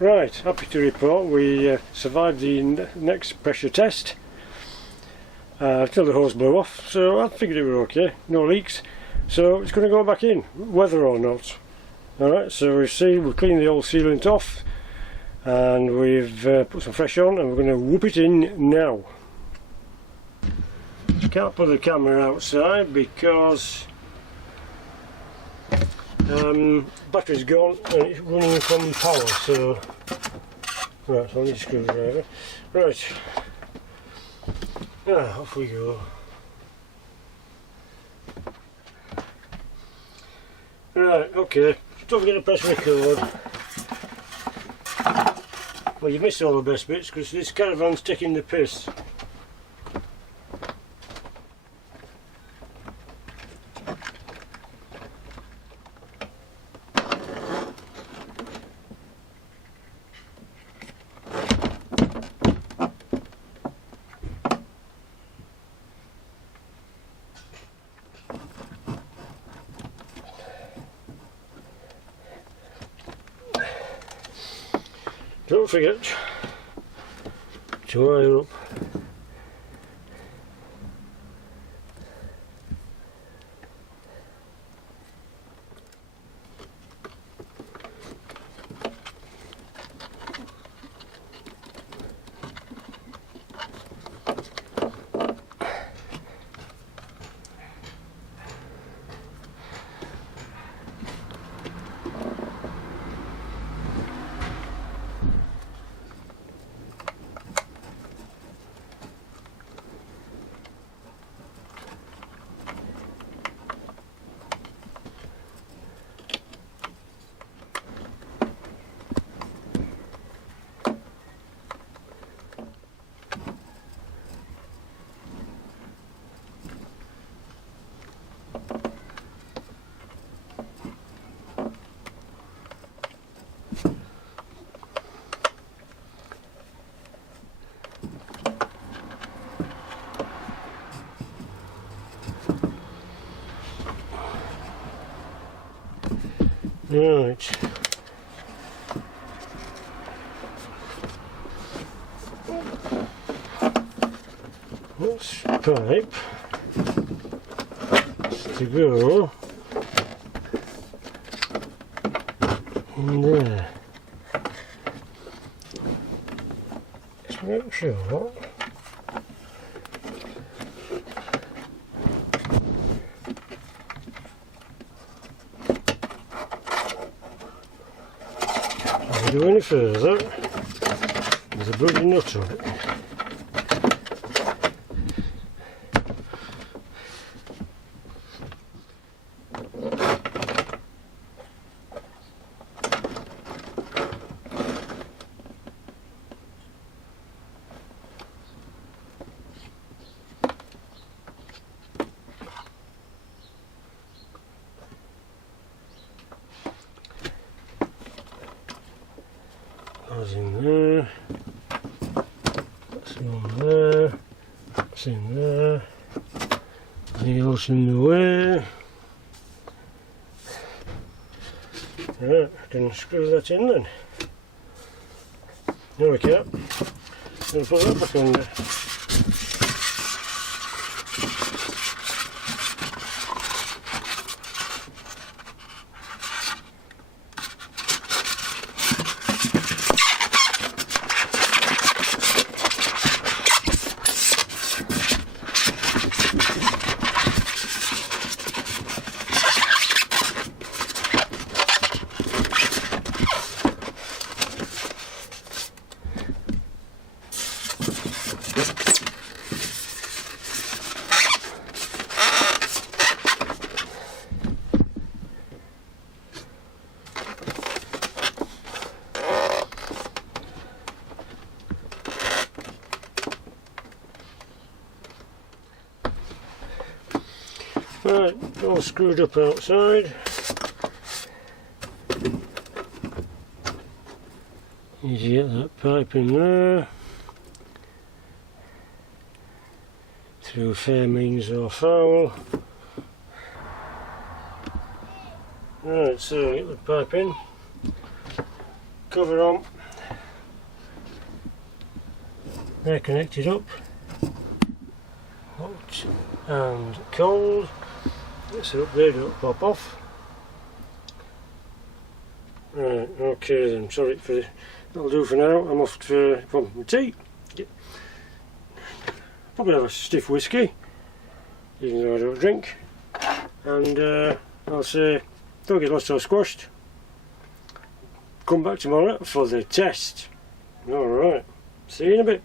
Right, happy to report we survived the next pressure test till the hose blew off, so I figured it were okay, no leaks, so it's going to go back in, whether or not. Alright, so we've cleaned the old sealant off and we've put some fresh on and we're going to whoop it in now. Can't put the camera outside because battery's gone and it's running from power, so right, so I need a screwdriver. Right, off we go. Right, okay, don't forget to press record. Well, you missed all the best bits because this caravan's taking the piss. Don't forget to oil up. Right. This pipe to go in there. Just make sure if you go any further, there's a bloody nut on it. That's in there, that's in there, that's in there, anything else in the way. Right, I can screw that in then. No, we can't. I'm going to put that back on there. Right, all screwed up outside. Need to get that pipe in there, through fair means or foul. Right, so get the pipe in, cover on, they're connected up, hot and cold. So up there, don't pop off. Right, okay then, sorry for this. That'll do for now. I'm off for my tea. Probably have a stiff whiskey, even though I don't drink. And I'll say, don't get lost or squashed. Come back tomorrow for the test. Alright, see you in a bit.